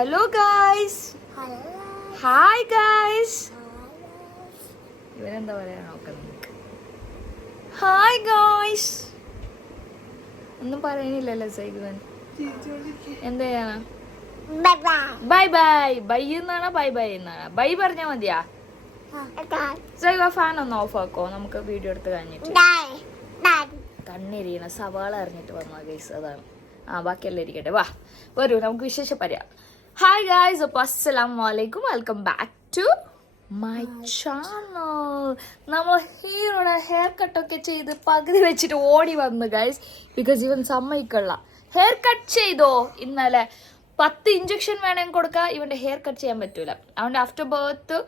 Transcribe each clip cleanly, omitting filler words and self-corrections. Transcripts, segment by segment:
Hello guys. Hi guys. ഇവരെന്താ പറയാ നോക്കുന്നത്? Hi guys. ഒന്നും പറയുന്നില്ലല്ലോ സൈഗുവൻ. എന്താ ചെയ്യാനാ? Bye bye. ബൈ എന്നാണോ ബൈ ബൈ എന്നാണോ? ബൈ പറഞ്ഞാ മതിയാ? സൈഗ ഫാൻ ഒന്ന് ഓഫ് ആക്കോ, നമുക്ക് വീഡിയോ എടുത്ത് കഴിഞ്ഞിട്ട്. കണ്ണിരിയണ സവാള അറിഞ്ഞിട്ട് വന്ന ഗൈസ്, അതാണ്. ബാക്കിയെല്ലാം ഇരിക്കട്ടെ, വാ വരൂ നമുക്ക് വിശേഷം പറയാം. ഹായ് ഗായ്സ്, അപ്പോൾ അസ്സലാമു അലൈക്കും, welcome back to my channel. നമ്മൾ ഹീറോയുടെ ഹെയർ കട്ടൊക്കെ ചെയ്ത് പകുതി വെച്ചിട്ട് ഓടി വന്നു ഗൈസ്, ബിക്കോസ് ഇവൻ സമ്മതിക്കുള്ള ഹെയർ കട്ട് ചെയ്തോ. ഇന്നലെ 10 ഇഞ്ചക്ഷൻ വേണമെങ്കിൽ കൊടുക്കുക, ഇവന്റെ ഹെയർ കട്ട് ചെയ്യാൻ പറ്റൂല. അവന്റെ ആഫ്റ്റർ ബർത്ത്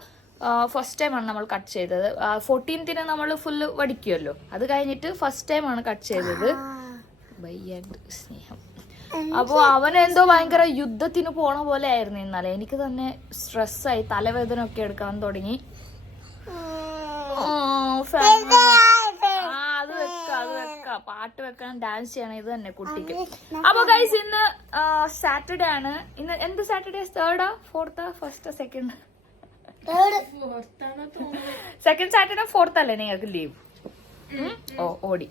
ഫസ്റ്റ് ടൈമാണ് നമ്മൾ കട്ട് ചെയ്തത്. 14th നമ്മൾ ഫുള്ള് വടിക്കുമല്ലോ, അത് കഴിഞ്ഞിട്ട് ഫസ്റ്റ് ടൈമാണ് കട്ട് ചെയ്തത്. സ്നേഹം. അപ്പോൾ അവനെന്തോ ഭയങ്കര യുദ്ധത്തിന് പോണ പോലെ ആയിരുന്നു ഇന്നലെ. എനിക്ക് തന്നെ സ്ട്രെസ്സായി, തലവേദന ഒക്കെ എടുക്കാൻ തുടങ്ങി. അത് വെക്ക പാട്ട് വെക്കണം, ഡാൻസ് ചെയ്യണം, ഇത് തന്നെ കുട്ടിക്ക്. അപ്പൊ ഗൈസ്, ഇന്ന് സാറ്റർഡേ ആണ്. ഇന്ന് എന്ത് Saturday? 3rd, 4th, 1st, 2nd? Second Saturday 4th അല്ലേ നിങ്ങൾക്ക് ലീവ്? ഓടി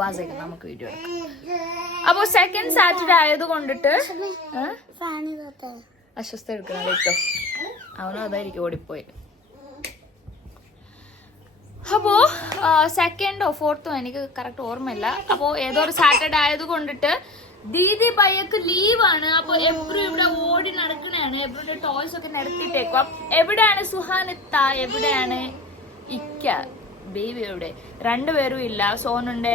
വാസേക്ക് നമുക്ക് വീഡിയോ എടുക്കാം. അപ്പൊ സെക്കൻഡ് സാറ്റർഡേ ആയത് കൊണ്ടിട്ട് അസ്വസ്ഥ എടുക്കണം കേട്ടോ. അവനും അതായിരിക്കും ഓടിപ്പോയി. അപ്പോ 2nd or 4th എനിക്ക് കറക്റ്റ് ഓർമ്മയില്ല. അപ്പോ ഏതോ ഒരു സാറ്റർഡേ ആയത് കൊണ്ടിട്ട് ദീദി പയ്യക്ക് ലീവാണ്. അപ്പൊ എബ്രു ഇവിടെ ഓടി നടക്കണാണ്. എബ്രുടെ ടോയ്സ് ഒക്കെ നടത്തിട്ടേക്കാം. എവിടെയാണ് സുഹാനിത്ത? എവിടെയാണ് ഇക്ക? ബേബി എവിടെ? രണ്ടുപേരും ഇല്ല. സോനുണ്ട്.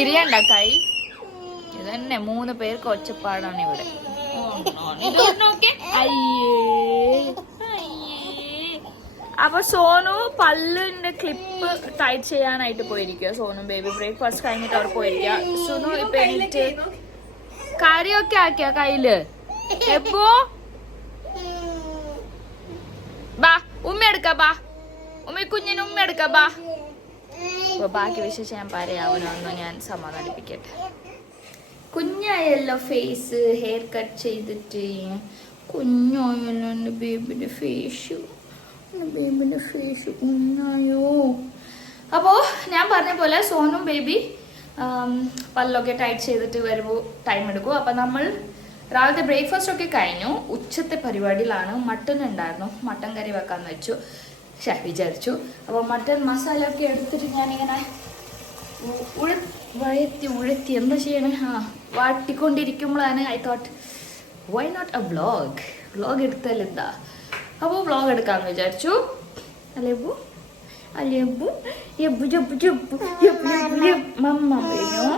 ഇരിയണ്ട കൈ. ഇത് തന്നെ 3 പേർക്ക് ഒച്ചപ്പാടാണ് ഇവിടെ. അപ്പൊ സോനു പല്ലിന്റെ ക്ലിപ്പ് ടൈറ്റ് ചെയ്യാനായിട്ട് പോയിരിക്കുക. സോനും ബേബി ബ്രേക്ക്ഫാസ്റ്റ് കഴിഞ്ഞിട്ട് അവർ പോയിരിക്കുക. സുനു ഇപ്പൊ എണീറ്റ് കാര്യമൊക്കെ ആക്കിയ കയ്യില്. എപ്പോ ബാ ഉമ്മ എടുക്ക, ബാ ഉമ്മ കുഞ്ഞിന് ഉമ്മ എടുക്ക, ബാ. അപ്പൊ ബാക്കി വിശേഷം ഞാൻ പറയാവുന്നൊന്ന് ഞാൻ സമാധാനിപ്പിക്കട്ടെ. കുഞ്ഞായല്ലോ ഫേസ് ഹെയർ കട്ട് ചെയ്തിട്ട്. കുഞ്ഞായല്ലോ എന്റെ ബേബിന്റെ ഫേസ്, ബേബിന്റെ ഫേസ് കുഞ്ഞായോ. അപ്പോൾ ഞാൻ പറഞ്ഞ പോലെ സോനും ബേബി പല്ലൊക്കെ ടൈറ്റ് ചെയ്തിട്ട് വരുമ്പോൾ ടൈം എടുക്കും. അപ്പം നമ്മൾ രാവിലത്തെ ബ്രേക്ക്ഫാസ്റ്റ് ഒക്കെ കഴിഞ്ഞു. ഉച്ചത്തെ പരിപാടിയിലാണ്. മട്ടൻ ഉണ്ടായിരുന്നു, മട്ടൻ കറി വെക്കാന്ന് വെച്ചു വിചാരിച്ചു. അപ്പോൾ മട്ടൻ മസാല ഒക്കെ എടുത്തിട്ട് ഞാനിങ്ങനെ ഉഴത്തി എന്താ ചെയ്യണേ, വാട്ടിക്കൊണ്ടിരിക്കുമ്പോഴാണ് I thought why not a vlog എടുത്താൽ എന്താ. അപ്പോൾ വ്ളോഗ് എടുക്കാമെന്ന് വിചാരിച്ചു. അല്ലേബു മമ്മ കഴിഞ്ഞു.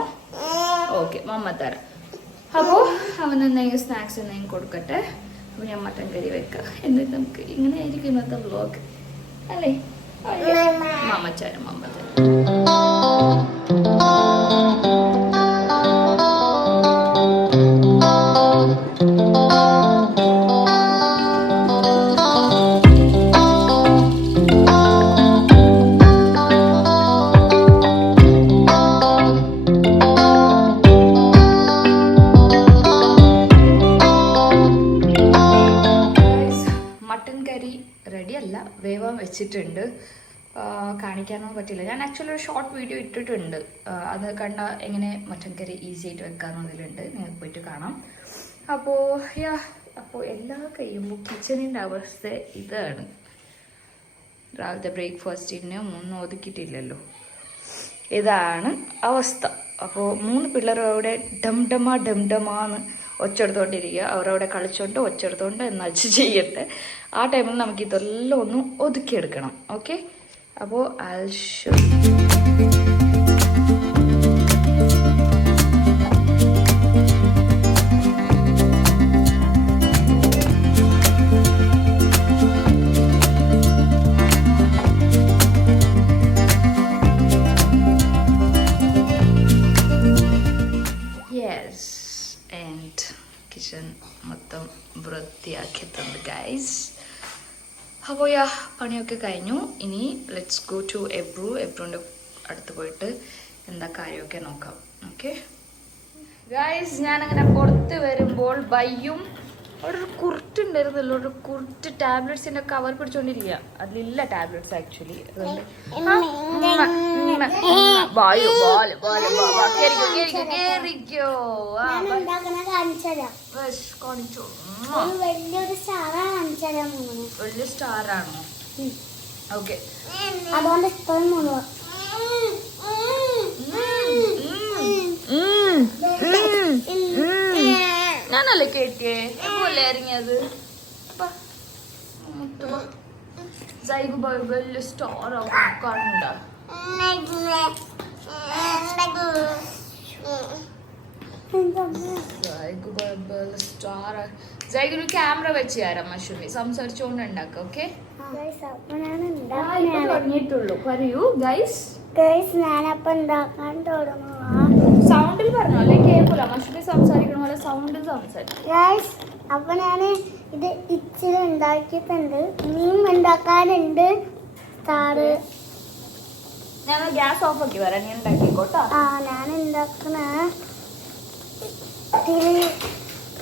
ഓക്കെ, മമ്മ തരാം. അപ്പോൾ അവൻ എന്തെങ്കിലും സ്നാക്സ് എന്തെങ്കിലും കൊടുക്കട്ടെ. അപ്പോൾ ഞാൻ മട്ടൻ കറി വെക്കാം. എന്നിട്ട് നമുക്ക് ഇങ്ങനെ ആയിരിക്കും ഇന്നത്തെ വ്ളോഗ് അല്ലേ. മമ്മ തരാം. റെഡിയല്ല, വേവാൻ വെച്ചിട്ടുണ്ട്. കാണിക്കാനൊന്നും പറ്റില്ല. ഞാൻ ആക്ച്വലി ഒരു ഷോർട്ട് വീഡിയോ ഇട്ടിട്ടുണ്ട്. അത് കണ്ട എങ്ങനെ മട്ടൻ കറി ഈസി ആയിട്ട് വെക്കാമെന്നതിലുണ്ട്, നിങ്ങൾക്ക് പോയിട്ട് കാണാം. അപ്പോൾ എല്ലാം കഴിയുമ്പോൾ കിച്ചണിൻ്റെ അവസ്ഥ ഇതാണ്. രാവിലത്തെ ബ്രേക്ക്ഫാസ്റ്റിന് ഒന്നും ഒതുക്കിയിട്ടില്ലല്ലോ, ഇതാണ് അവസ്ഥ. അപ്പോൾ 3 പിള്ളേരും അവിടെ ഡംഡമാന്ന് ഒച്ചെടുത്തോണ്ടിരിക്കുക. അവരവിടെ കളിച്ചോണ്ട് ഒച്ചെടുത്തോണ്ട് നച്ച് ചെയ്യട്ടെ. ആ ടൈമിൽ നമുക്ക് ഇതെല്ലാം ഒന്ന് ഒതുക്കിയെടുക്കണം. ഓക്കെ, അപ്പോൾ കിച്ചൺ മൊത്തം വൃത്തിയാക്കിയിട്ടുണ്ട് ഗൈസ്. അപ്പോൾ പണിയൊക്കെ കഴിഞ്ഞു. ഇനി ലെറ്റ്സ് ഗോ ടു എബ്രുവിൻ്റെ അടുത്ത് പോയിട്ട് എന്താ കാര്യമൊക്കെ നോക്കാം. ഓക്കെ, ഗൈസ് ഞാനങ്ങനെ പുറത്ത് വരുമ്പോൾ ബയ്യും അവിടെ ഒരു കുർട്ടുണ്ടായിരുന്നല്ലോ, ഒരു കുർട്ട് ടാബ്ലറ്റ്സിന്റെ കവർ പിടിച്ചോണ്ടിരിക്കുക. അതിലില്ല ടാബ്ലറ്റ്സ് ആക്ച്വലി. വലിയ സ്റ്റാർ ആണോ? ഓക്കെ, അതുകൊണ്ട് ഞാനല്ലേ കേട്ടിയേ പോലെ ഇറങ്ങിയത്. വലിയ സ്റ്റാർ ആവുന്നുണ്ട. ജൈഗു ക്യാമറ വെച്ച് തരാം മഷുമി, സംസാരിച്ചോണ്ട് ഉണ്ടാക്കാം. ഓക്കെ, തുടങ്ങിയിട്ടുള്ളൂ. പറയൂ ഗൈസ്. ഞാനപ്പം ഉണ്ടാക്കാൻ തുടങ്ങുക. സൗണ്ടിൽ പറഞ്ഞോ, അല്ലെ കേൾക്കൂല. മഷുമി സംസാരിക്കണ പോലെ സൗണ്ടിൽ സംസാരിക്കും. അപ്പൊ ഞാന് ഇത് ഇച്ചിരി ഉണ്ടാക്കിയിട്ടുണ്ട്. ഇനിയും ഉണ്ടാക്കാനുണ്ട്. ഞാൻ ഗ്യാസ് ഓഫ് ആക്കി വരാം, നീ ഉണ്ടാക്കിക്കോട്ടോ. ഞാൻ ഉണ്ടാക്കണ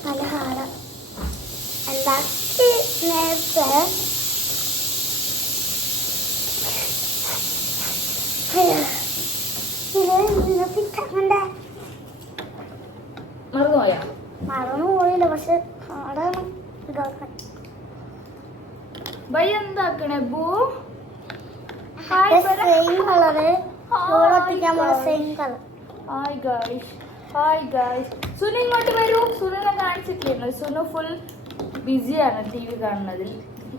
പലഹാരം ഉണ്ടാക്കി നേരത്തെ മറന്നുപോയാ? മറന്നു പോയില്ല, പക്ഷെ ആടാണ് ഇതാക്കാൻ. ബൈ എന്താക്കണേ ബൂ? സെയിം കളറ് ഒട്ടിക്കാൻ പോലെ same colour. Hi guys, hi guys. Sunu ഇങ്ങോട്ട് വരൂ. സുനുനെ കാണിച്ചിട്ടില്ല. സുനു ഫുൾ ബിസിയാണ് ടി വി കാണുന്നതിൽ.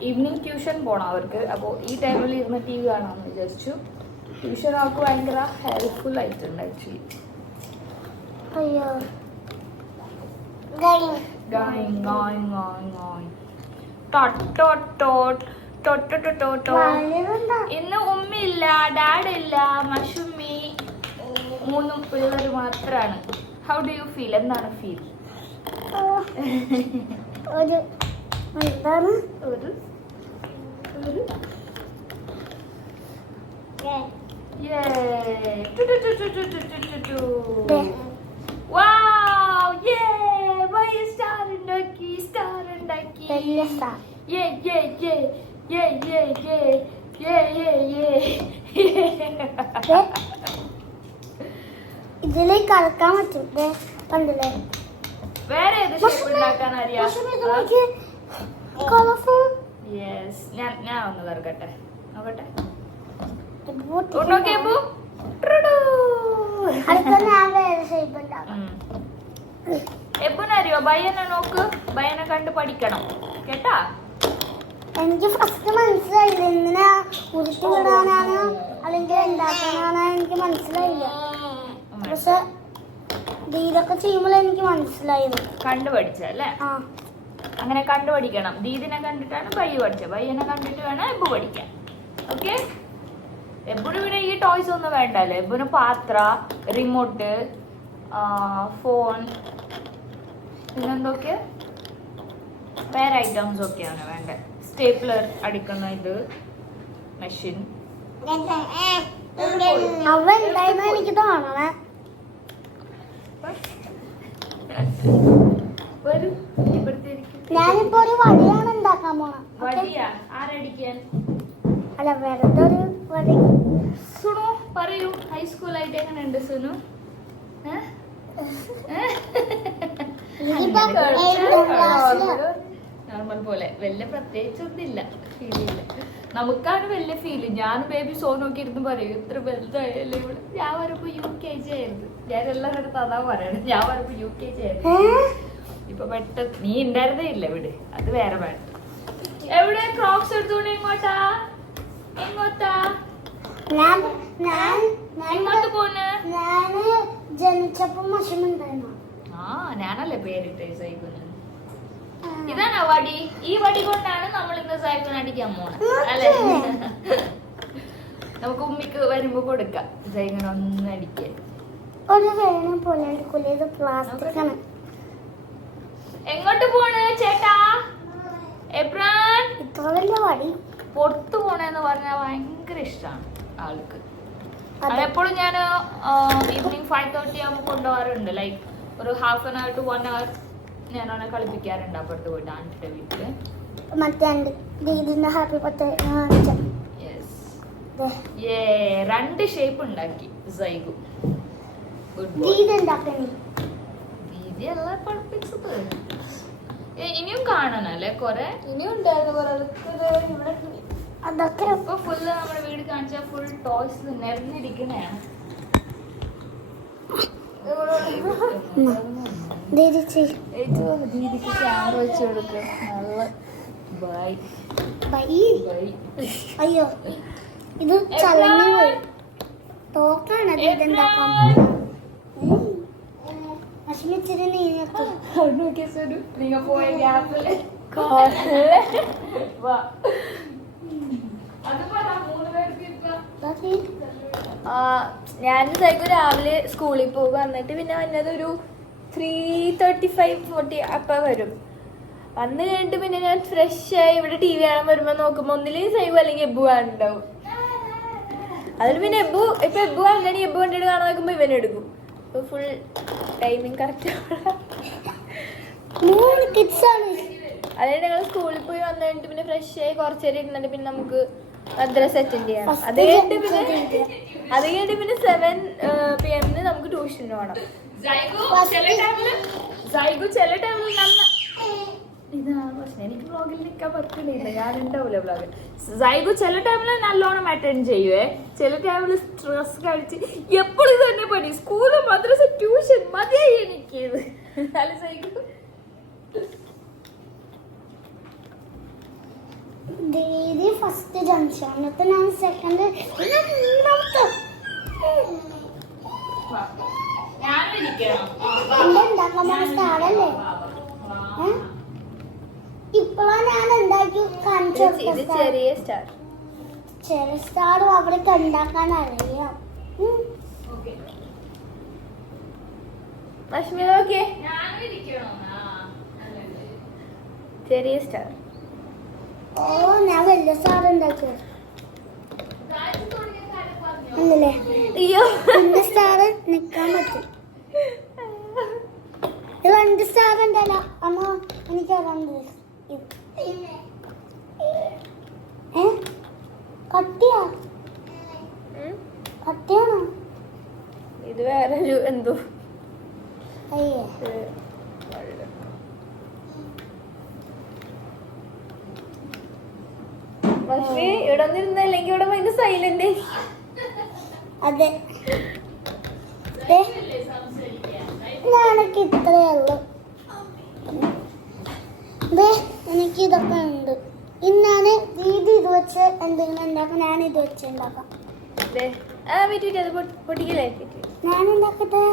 ഈവനിങ് ട്യൂഷൻ പോണം അവർക്ക്. അപ്പോൾ ഈ ടൈമിൽ ഇരുന്ന് ടി വി കാണാമെന്ന് വിചാരിച്ചു. ട്യൂഷൻ അവർക്ക് ഭയങ്കര ഹെൽപ്ഫുൾ ആയിട്ടുണ്ട് ആക്ച്വലി. അയ്യോ, ഇന്ന് ഉമ്മയില്ല, ഡാഡില്ല, മഷുമ്മി, 3 പിള്ളേർ മാത്രാണ്. How do you feel? എന്താണ് ഫീൽ? എന്താണ് ഒരു സ്റ്റാർ ഉണ്ടാക്കി, സ്റ്റാർ ഉണ്ടാക്കി. ഇതില് കളിക്കാൻ പറ്റും. കണ്ടില്ലേ? വേറെ ഏത് ഷേപ്പ് ഉണ്ടാക്കാൻ അറിയാം? യെസ്, ഞാൻ ഒന്ന് കറക്കട്ടെ, നോക്കട്ടെ. എപ്പോഴറിയോ? ബയ്യനെ നോക്ക്, ബയ്യനെ കണ്ട് പഠിക്കണം കേട്ടാ. എനിക്ക് ഫസ്റ്റ് മനസ്സിലായില്ല എന്തിനാ ഉരുട്ടി വിടാനാണ് അല്ലെങ്കിൽ ഉണ്ടാക്കാനാണ് എനിക്ക് മനസ്സിലായില്ല. പക്ഷെ ഇതൊക്കെ ചെയ്യുമ്പോൾ എനിക്ക് മനസ്സിലായിരുന്നു. കണ്ടുപഠിച്ചല്ലേ? അങ്ങനെ കണ്ടുപഠിക്കണം. ദീദിനെ കണ്ടിട്ടാണ് ബയ്യ പഠിച്ചത്. ബയ്യനെ കണ്ടിട്ട് വേണം എബു പഠിക്കാൻ. ഓക്കെ, എബുന് പിന്നെ ഈ ടോയ്സ് ഒന്നും വേണ്ടല്ലോ. എബുന് പാത്ര, റിമോട്ട്, ഫോൺ, പിന്നെന്തൊക്കെ വേറെ ഐറ്റംസ് ഒക്കെയാണ് വേണ്ടത്. സ്റ്റേപ്ലർ അടിക്കുന്ന ഇത്, മെഷീൻ. എനിക്ക് തോന്നണേ ഞാനിപ്പോ ഒരു വടിയാണ് ഉണ്ടാക്കാൻ പോണ. വടിയാ? ആരടിക്കാൻ? അല്ല, വെറുതെ ഒരു വടി. സുനു പറയൂ, ഹൈസ്കൂളായിട്ട് എങ്ങനെയുണ്ട് സുനു? നോർമൽ പോലെ, വലിയ പ്രത്യേകിച്ചൊന്നുമില്ല, ഫീലില്ല. നമുക്കാണ് വലിയ ഫീല്. ഞാൻ ബേബി ഷോ നോക്കിയിരുന്നു പറയും, ഇത്ര വലുതായല്ലേ ഇവിടെ. ഞാൻ വരുമ്പോ UKG ആയിരുന്നു. ഞാൻ എല്ലാവരുടെ അതാ പറയണത്. ഞാൻ വരുമ്പോ UKG ആയിരുന്നു. ഇപ്പൊ പെട്ടെന്ന് നീ ഉണ്ടായിരുന്നേ ഇല്ല ഇവിടെ. അത് വേറെ വേണം. എവിടെ ക്രോക്സ് എടുത്തോണ്ട്? എങ്ങോട്ടാ എങ്ങോട്ടാ എങ്ങോട്ട് പോണ്? ജനിച്ചപ്പോ മഷമുണ്ടായിരുന്നു. ഞാനല്ലേ പേരിട്ട് സൈക്കിളിന്. ഇതാണോ വടി? ഈ വടി കൊണ്ടാണ് നമ്മൾ ഇന്ന് സൈക്കിൾ അടിക്കാൻ പോണത് അല്ലെ? നമുക്ക് ഉമ്മിക്ക് വരുമ്പോ കൊടുക്കാം സൈക്കിൾ ഒന്ന് അടിക്കാൻ. എങ്ങോട്ട് പോണ് ചേട്ടാ? എബ്രാൻ പുറത്തു പോണെന്ന് പറഞ്ഞാൽ ഭയങ്കര ഇഷ്ടമാണ് ആൾക്ക്. അതെപ്പോഴും ഞാൻ ഈവനിങ് 5:30 ആകുമ്പോൾ കൊണ്ടുപോകാറുണ്ട്. ലൈക്ക് ഒരു 1/2 to 1 hour ഞാൻ അവനെ കളിപ്പിക്കാറുണ്ട് അപ്പുറത്ത് പോയിട്ട് ആൻറ്റിയുടെ വീട്ടില്. മറ്റേ ദീദിന്റെ ഹാപ്പി ബർത്ത്ഡേ രണ്ട് ഷേപ്പ് ഉണ്ടാക്കി സൈഗു. ദീദി ഉണ്ടാക്കണേ. ദീദി എല്ലാം പഠിപ്പിച്ചത് ഇനിയും കാണണല്ലേ കൊറേ. ഇനിയും ഉണ്ടായിരുന്നു അതൊക്കെ ഇപ്പൊ ഫുള്ള് നമ്മുടെ വീട് കാണിച്ചാൽ ഫുൾ ടോയ്സ് നിരന്നിരിക്കണയാണ്. ദീദി ദീദിക്ക് ക്യാമറ വെച്ച് കൊടുക്കുക. നല്ല ബൈ ബൈ. ബൈ. അയ്യോ ഇത് ചലഞ്ഞു പോയി. തോക്കാണ് ദീദി ഉണ്ടാക്കാൻ വിഷമിച്ചിട്ട് നീങ്ങത്തു. നിങ്ങൾ പോയ ഗ്യാപ്പില് ഞാൻ സൈക്കു രാവിലെ സ്കൂളിൽ പോകും. എന്നിട്ട് പിന്നെ വന്നത് ഒരു 3:35-40 അപ്പം വരും. വന്ന് കഴിഞ്ഞിട്ട് പിന്നെ ഞാൻ ഫ്രഷ് ആയി ഇവിടെ TV കാണാൻ വരുമ്പോ നോക്കുമ്പോ ഒന്നില്ലെങ്കിൽ സൈക്കു അല്ലെങ്കിൽ എബ്ബു കാണുന്നുണ്ടാവും. അതിൽ പിന്നെ എബ്ബു അങ്ങനെയാണെങ്കിൽ എബ്ബു കണ്ടിട്ട് കാണാൻ നോക്കുമ്പോ ഇവനെടുക്കും. അപ്പൊ ഫുൾ ടൈമിങ് കറക്റ്റ്. അതായത് ഞങ്ങൾ സ്കൂളിൽ പോയി വന്നു കഴിഞ്ഞിട്ട് പിന്നെ ഫ്രഷ് ആയി കുറച്ച് നേരം ഇരുന്നിട്ട് പിന്നെ നമുക്ക് മദ്രസ അറ്റൻഡ് ചെയ്യണം. അത് കഴിഞ്ഞിട്ട് പിന്നെ 7 PM നമുക്ക് ട്യൂഷന് പോകണം. ഇതാണ് പ്രശ്നം. എനിക്ക് വ്ളോഗിൽ നിൽക്കാൻ പറ്റുന്നില്ല, ഞാൻ ഉണ്ടാവില്ല വ്ളോഗിൽ. സൈഗു ചില ടൈമിൽ നല്ലോണം അറ്റൻഡ് ചെയ്യുവേ, ചില ടൈമിൽ സ്ട്രെസ് കഴിച്ച് എപ്പോഴും തന്നെ പണി. സ്കൂള് മദ്രസ ട്യൂഷൻ മതിയായി എനിക്ക് ഇത്. സൈഗു ദീദി ഫസ്റ്റ് ജംഗ്ഷൻ, എന്നിട്ട് ഞാൻ സെക്കൻഡ്, ഉണ്ടാക്കാൻ സ്റ്റാറല്ലേ. ഇപ്പോഴാണ് ഞാൻ ഉണ്ടാക്കി കാണിച്ചു. ചെറിയ സ്റ്റാർ ചെറിയ സ്റ്റാറും അവിടേക്ക് ഉണ്ടാക്കാൻ അറിയാം. നോക്കിയേ, ചെറിയ സ്റ്റാർ. ഓ ഞാൻ വലിയ സ്റ്റാർ ഉണ്ടാക്കി അല്ലേ. അയ്യോ, രണ്ട് സ്റ്റാർ നിക്കാൻ പറ്റും. 2 സ്റ്റാർ ഉണ്ടല്ലോ അമ്മ, എനിക്ക് 2 കട്ടിയാ കട്ടിയാണോ? ഇത് വേറൊരു എന്തോ. അയ്യേ ലക്ഷ്മി ഇവിടെ ഒന്നിരുന്നല്ലെങ്കിൽ ഇവിടെ ഭയങ്കര സൈലന്റ്. അതെ, ഞാനൊക്കെ ഇത്രയേ ഉള്ളു. എനിക്ക് ഇതൊക്കെ ഉണ്ട്. ഇന്നാണ് ദീദി ഇത് വെച്ച് എന്തെങ്കിലും ഉണ്ടാക്കാം. ഞാൻ ഇത് വെച്ച് ഉണ്ടാക്കാം. പൊട്ടിക്കലേ ഞാൻ ഉണ്ടാക്കട്ടെ.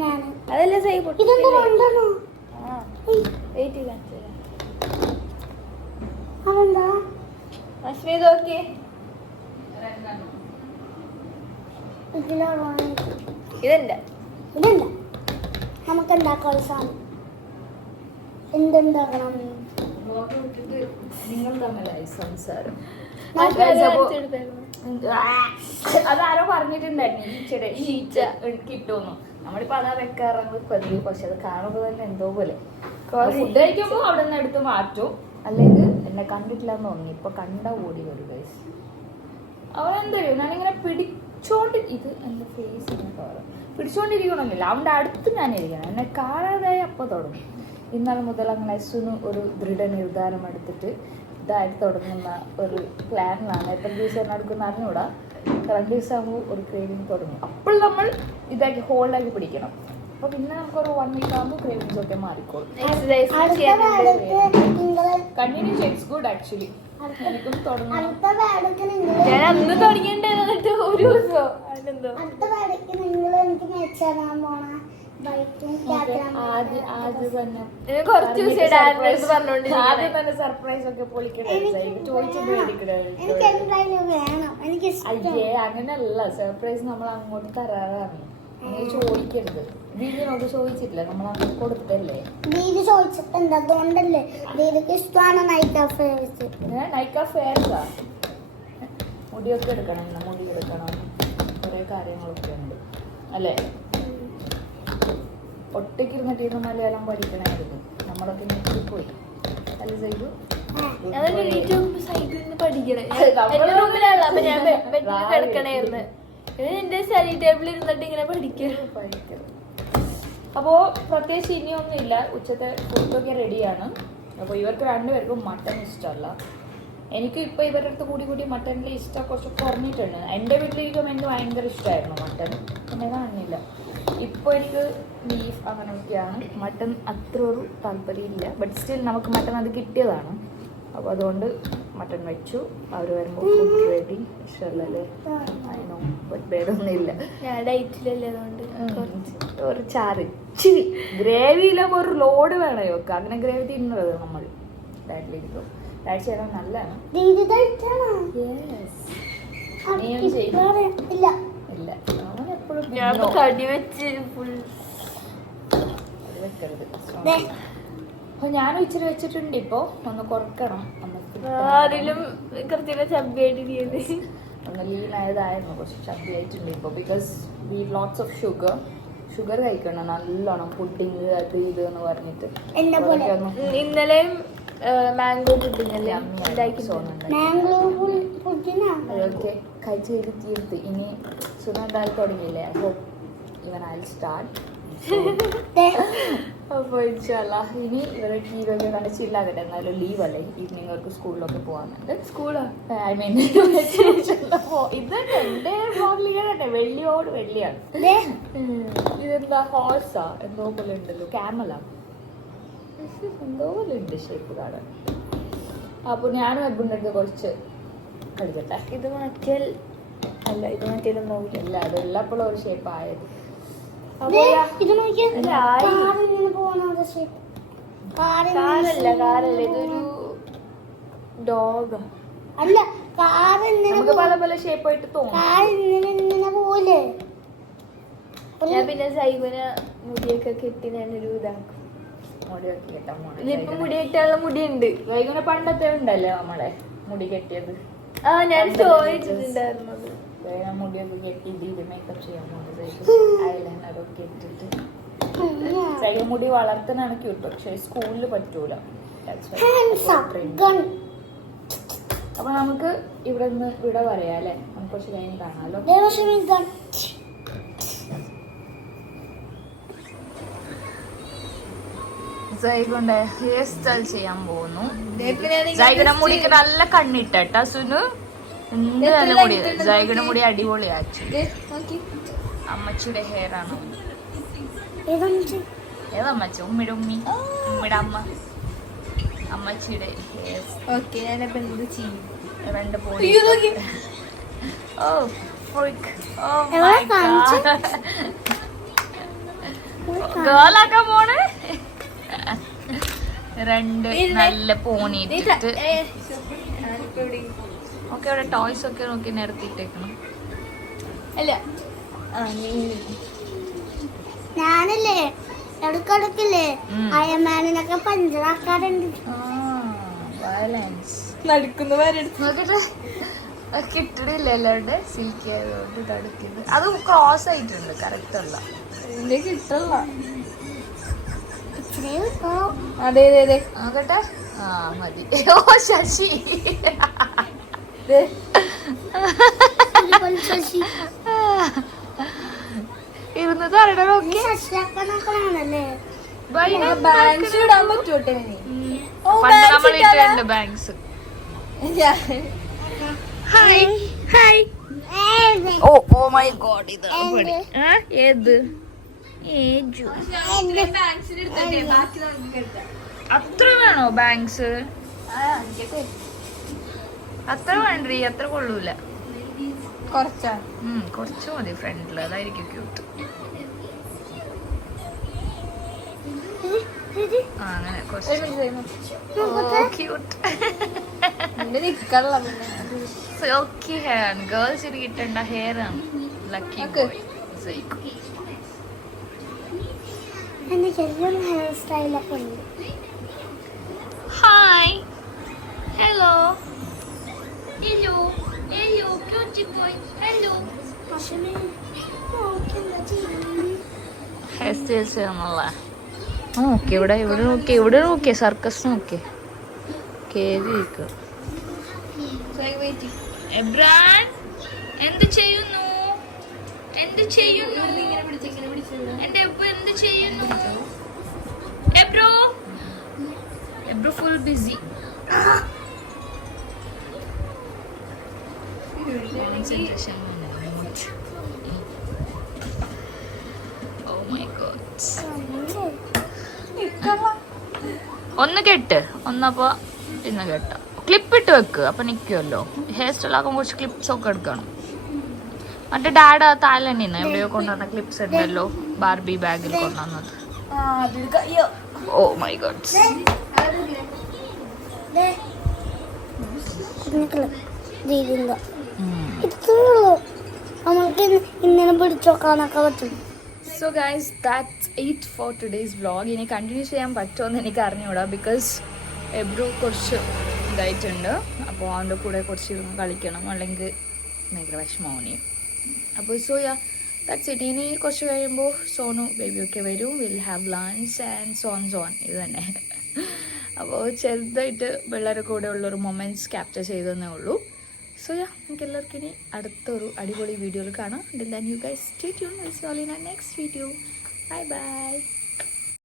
ഞാൻ അതല്ലേ സൈ ഇതൊന്നും കൊണ്ടുവന്നോ? അതെന്താ ലക്ഷ്മി നോക്കിയേ, ഇതിലാണ് ഇതെന്താ ഇതല്ല നമുക്ക് ഉണ്ടാക്കാനുള്ള സാധനം. എന്തുണ്ടാക്കണം? നിങ്ങൾ തമ്മിലായി സംസാരം. ഞാൻ അതാരോ പറഞ്ഞിട്ടുണ്ടായിരുന്നു ഈച്ച കിട്ടുമെന്നു. നമ്മളിപ്പോ അതാ വെക്കാറുണ്ട് പതിവ്. പക്ഷെ അത് കാണുമ്പോൾ തന്നെ എന്തോ പോലെ. ഫുഡ് കഴിക്കുമ്പോ അവിടെ നിന്ന് എടുത്ത് മാറ്റും, അല്ലെങ്കിൽ എന്നെ കണ്ടിട്ടില്ലെന്ന് തോന്നി. ഇപ്പൊ കണ്ട ഓടി വരും ഗൈസ്. അവനെന്താ ഞാനിങ്ങനെ പിടിച്ചോണ്ട്, ഇത് എന്റെ ഫേസ് പിടിച്ചോണ്ടിരിക്കണമെന്നില്ല, അവന്റെ അടുത്ത് ഞാൻ ഇരിക്കണം. എന്നെ കാണാതായി അപ്പൊ തുടങ്ങും. ഇന്നലെ മുതൽ അങ്ങനെ എസുന് ഒരു ദൃഢനിർദ്ധാരം എടുത്തിട്ട് ഇതായിട്ട് തുടങ്ങുന്ന ഒരു പ്ലാനിലാണ്. എത്ര ദിവസം നടക്കുന്ന അറിഞ്ഞൂടാ. 2 ദിവസം ആകുമ്പോൾ ഒരു ക്രേവിങ് തുടങ്ങും. അപ്പോൾ നമ്മൾ ഇതാക്കി ഹോൾഡാക്കി പിടിക്കണം. അപ്പൊ പിന്നെ നമുക്കൊരു 1 week ആകുമ്പോൾ ക്രേവിങ്സ് ഒക്കെ മാറിക്കോളും. Continue it's good actually. എനിക്കും തുടങ്ങണം. ഞാൻ അന്ന് തുടങ്ങിയിട്ട് ഒരു ദിവസം അതിനെന്തോ കുറച്ച് ദിവസം ആദ്യം തന്നെ സർപ്രൈസ് ഒക്കെ പൊളിക്കണേ, ചോദിച്ചിട്ട് അയ്യേ അങ്ങനെയല്ല. സർപ്രൈസ് നമ്മൾ അങ്ങോട്ട് തരാറാണ്, നമ്മൾ ചോദിക്കരുത്. ദീദി നമുക്ക് ചോദിച്ചിട്ടില്ല, നമ്മൾ അങ്ങോട്ട് കൊടുത്തല്ലേ. ദീദി ചോദിച്ചിട്ടുണ്ട്, അതുകൊണ്ടല്ലേ ദീദിക്ക് ഇഷ്ടമാണ് night of fairs. Night of ഫെയർസാ. മുടിയൊക്കെ എടുക്കണം, മുടി എടുക്കണം, കുറേ കാര്യങ്ങളൊക്കെ ഉണ്ട് അല്ലേ. ഒറ്റയ്ക്ക് ഇരുന്നിട്ട് മലയാളം പഠിക്കണമായിരുന്നു. നമ്മളൊക്കെ ഇങ്ങനെ പോയി അല്ല ചെയ്തു. അതൊക്കെ ഏറ്റവും സൈക്കിളിൽ പഠിക്കണേ എന്റെ റൂമിലാണ്. അപ്പൊ ഞാൻ ബെഡിൽ കിടക്കണായിരുന്നു. എന്റെ സ്റ്റഡി ടേബിളിൽ ഇരുന്നിട്ട് ഇങ്ങനെ പഠിക്കണം. അപ്പോൾ പ്രത്യേകിച്ച് ഇനിയൊന്നുമില്ല. ഉച്ചത്തെ ഫുഡൊക്കെ റെഡിയാണ്. അപ്പോൾ ഇവർക്ക് രണ്ടുപേർക്കും മട്ടൺ ഇഷ്ടമല്ല. എനിക്ക് ഇപ്പോൾ ഇവരുടെ അടുത്ത് കൂടി മട്ടണിൽ ഇഷ്ടം കുറച്ച് കുറഞ്ഞിട്ടുണ്ട്. എൻ്റെ വീട്ടിലിരിക്കുമ്പോൾ എനിക്ക് ഭയങ്കര ഇഷ്ടമായിരുന്നു മട്ടൺ. പിന്നെ കാണില്ല. ഇപ്പോൾ എനിക്ക് ബീഫ് അങ്ങനെയൊക്കെയാണ്. മട്ടൺ അത്ര ഒരു താല്പര്യമില്ല. ബട്ട് സ്റ്റിൽ നമുക്ക് മട്ടൺ അത് കിട്ടിയതാണ്. അപ്പോൾ അതുകൊണ്ട് മട്ടൺ വെച്ചു. അവർ വരുമ്പോൾ ഫുഡ് റെഡി. ഇഷ്ടമല്ലേ? അതിനോ ബട്ട് വേറൊന്നുമില്ല. ഞാൻ ഡയറ്റിലല്ലേ, അതുകൊണ്ട് ഒരു ചാറ് ഇച്ചിരി ഗ്രേവിയിലൊക്കെ ഒരു ലോഡ് വേണം ഇവർക്ക്. അങ്ങനെ ഗ്രേവി തിന്നുന്നത് നമ്മൾ ഡയറ്റിലിരിക്കും. ഡയറ്റ് ചെയ്താൽ നല്ലതാണ്. ഇല്ല അവൻ എപ്പോഴും കടി വെച്ച് ഫുൾ വെക്കരുത്. അപ്പോൾ ഞാനും ഇച്ചിരി വെച്ചിട്ടുണ്ട്. ഇപ്പോൾ ഒന്ന് കുറക്കണം. ആരിലും കൃത്യം ചബ്ബിയായിട്ട് ഒന്ന് ലീനായതായിരുന്നു. കുറച്ച് ചബ്ബിയായിട്ടുണ്ട് ഇപ്പോൾ. Because we lots of sugar കഴിക്കണം നല്ലോണം. പുഡിങ് അത് ഇത് എന്ന് പറഞ്ഞിട്ട്. ഇന്നലെയും മാംഗോ പുഡിങ് അല്ലേ അതൊക്കെ കഴിച്ച് തീർത്ത്. ഇനി സുഖം ഉണ്ടായി തുടങ്ങിയില്ലേ. അപ്പോൾ ഇവൻ ഐ സ്റ്റാർട്ട്. അപ്പോൾ ഇൻഷാല്ലാ ഇനി ഇവരെ ടി വി ഒക്കെ കണ്ട് ചില്ലാകട്ടെ. എന്നാലും ലീവല്ലേ, ഈവനിങ് അവർക്ക് സ്കൂളിലൊക്കെ പോകാനുണ്ട്. ഐ മീൻ ഇതൊക്കെ എൻ്റെ ബ്ലോഗിലിങ്ങനെ വെള്ളിയാണ്. ഇതെന്താ ഹോഴ്സാ എന്തോ പോലെ ഉണ്ടല്ലോ, ക്യാമലാ എന്തോ പോലെ ഉണ്ട് ഷേപ്പ് കാണാൻ. അപ്പോൾ ഞാനും ഹസ്ബൻഡിൻ്റെ കുറച്ച് കളിക്കട്ടെ. ഇത് മാറ്റിയാൽ അല്ല, ഇത് മാറ്റിയാലൊന്നും ഇല്ല. അതെല്ലാം ഇപ്പോഴും ഒരു ഷേപ്പ് ആയത്. കാറല്ല, ഇതൊരു ഡോഗ് അല്ല. കാറ് നമുക്ക് പല പല ഷേപ്പ് ആയിട്ട് തോന്നും. ഞാൻ പിന്നെ സൈബിന് മുടിയൊക്കെ കെട്ടി ഞാനൊരു ഇതാക്കും. മുടിയൊക്കെ കെട്ടാൻ ഇപ്പൊ മുടി കെട്ടാനുള്ള മുടിയുണ്ട്. വൈകുന്നേരം പണ്ടത്തെ ഉണ്ടല്ലോ നമ്മളെ മുടി കെട്ടിയത്. ആ ഞാൻ സ്റ്റോറി ഇട്ടിട്ടുണ്ടായിരുന്നത്. മുടിയൊക്കെ കെട്ടി ഇത് മേക്കപ്പ് ചെയ്യാൻ പോകുന്നത് ഐലൈനറൊക്കെ ഇട്ടിട്ട്. സൈഡ് മുടി വളർത്തുന്നതാണ് ക്യൂട്ട്. പക്ഷെ സ്കൂളിൽ പറ്റൂല. അപ്പൊ നമുക്ക് ഇവിടെ നിന്ന് ഇവിടെ പറയാം അല്ലേ. നമുക്ക് കുറച്ച് കഴിഞ്ഞ് കാണാമല്ലോ. സൈഗുണ്ട് ഹെയർ സ്റ്റൈൽ ചെയ്യാൻ പോകുന്നു. സൈഗുടെ മുടിക്ക് നല്ല കണ്ണിട്ടാ സുനു. എന്ത് നല്ല മുടി. സൈഗുടെ മുടി അടിപൊളിയാച്ചു. അമ്മച്ചിയുടെ ഹെയർ ആണോ? ഏതമ്മച്ച? ഉമ്മിയുടെ ഉമ്മിയുടെ അമ്മ. അമ്മച്ചിയുടെ ഹെയർ. ഓക്കെ, ഞാനപ്പോ എന്ത് ചെയ്യും? രണ്ട് പോയി. Oh freak. Oh my god. ഗേളാക്കാൻ പോണേ. രണ്ട് നല്ല പോണി ഇട്ടിട്ട്. ഓക്കെ, അവിടെ ടോയ്സ് ഒക്കെ നോക്കി നിർത്തിയിട്ടേക്കണം. അല്ല ഞാനല്ലേ ഇടക്കിടക്കില്ലേ അയമാനിനൊക്കെ പഞ്ചറാക്കാറുണ്ട്. വയലൻസ് നടക്കുന്നവരെടുത്ത് കിട്ടണില്ല. എല്ലാവരുടെ സിൽക്കി ആയതുകൊണ്ട് തടുക്കുന്നത്. അത് ക്രോസ് ആയിട്ടുണ്ട്. കറക്റ്റ് അല്ല. എന്റെ കിട്ടല്ല. അതെ നോക്കട്ടെ. ആ മതി. ഓ ശശി ഇരുന്ന് തരണമൊക്കെ. ബാങ്ക്സ് ഇടാൻ പറ്റൂട്ടെ? പണ്ട് നമ്മൾ ഇട്ടുണ്ട് bangs. Hi hi. Oh oh my God. ഇത് ഏത് അത്ര വേണോ ബാങ്ക്സ്? അത്ര വേണ്ടി. അത്ര കൊള്ളൂല. കുറച്ച് മതി ഫ്രണ്ടില്. അതായിരിക്കും ക്യൂട്ട്. അങ്ങനെ കുറച്ച് ക്യൂട്ട്. Silky hair. ഗേൾസിന് കിട്ടേണ്ട ഹെയർ ആണ്. Lucky boy psycho. ഹെയർ സ്റ്റൈലൊക്കെ ഉണ്ട്. Hi hello hello hello cutie boy hello. Hair styles ചെയ്യാനുള്ള നോക്കി ഇവിടെ നോക്കിയേ സർക്കസ് നോക്കിയേ കേറി ഇരിക്കുക. എബ്രാൻ എന്ത് ചെയ്യുന്നു എന്റെ എബ്ബു എന്ത് ചെയ്യുന്നു? Ebro full busy. Oh my God. ഒന്ന് കെട്ട് ഒന്നപ്പോ പിന്നെ കെട്ട ക്ലിപ്പ് ഇട്ട് വെക്ക് അപ്പൊ നിക്കുമല്ലോ. ഹെയർ സ്റ്റൈൽ ആക്കുമ്പോൾ കുറച്ച് ക്ലിപ്സ് ഒക്കെ എടുക്കണം. മറ്റേ ഡാഡ് തായ്ലൻഡിന്ന് എവിടെയോ കൊണ്ടുവന്ന ക്ലിപ്സ് ഉണ്ടല്ലോ ബാർബി ബാഗിൽ കൊണ്ടുവന്നത്. Oh my God. ഇങ്ങനെ പിടിച്ചോക്കാനൊക്കെ പറ്റും. So guys that's it for today's vlog. ഇനി കണ്ടിന്യൂ ചെയ്യാൻ പറ്റുമോയെന്ന് എനിക്ക് അറിഞ്ഞുകൂടാ. ബിക്കോസ് എബ്രു കുറച്ച് ഇതായിട്ടുണ്ട്. അപ്പോൾ അവൻ്റെ കൂടെ കുറച്ച് ഇരുന്ന് കളിക്കണം, അല്ലെങ്കിൽ ഭയങ്കര വിഷമോനെയും. അപ്പോൾ സോ യാ ദാറ്റ്സ് ഇറ്റ്. ഇനി കുറച്ച് കഴിയുമ്പോൾ സോനു ബേബിയൊക്കെ വരും. Will have lunch and zone ഇത് തന്നെ. അപ്പോൾ ചെറുതായിട്ട് പിള്ളേരുടെ കൂടെ ഉള്ളൊരു മൊമെൻറ്റ്സ് ക്യാപ്ചർ ചെയ്തതന്നേ ഉള്ളൂ. സോ യാ നമുക്ക് എല്ലാവർക്കും ഇനി അടുത്തൊരു അടിപൊളി വീഡിയോയിൽ കാണാം. Until then you guys stay tuned. We'll see you all in our next video. Bye bye.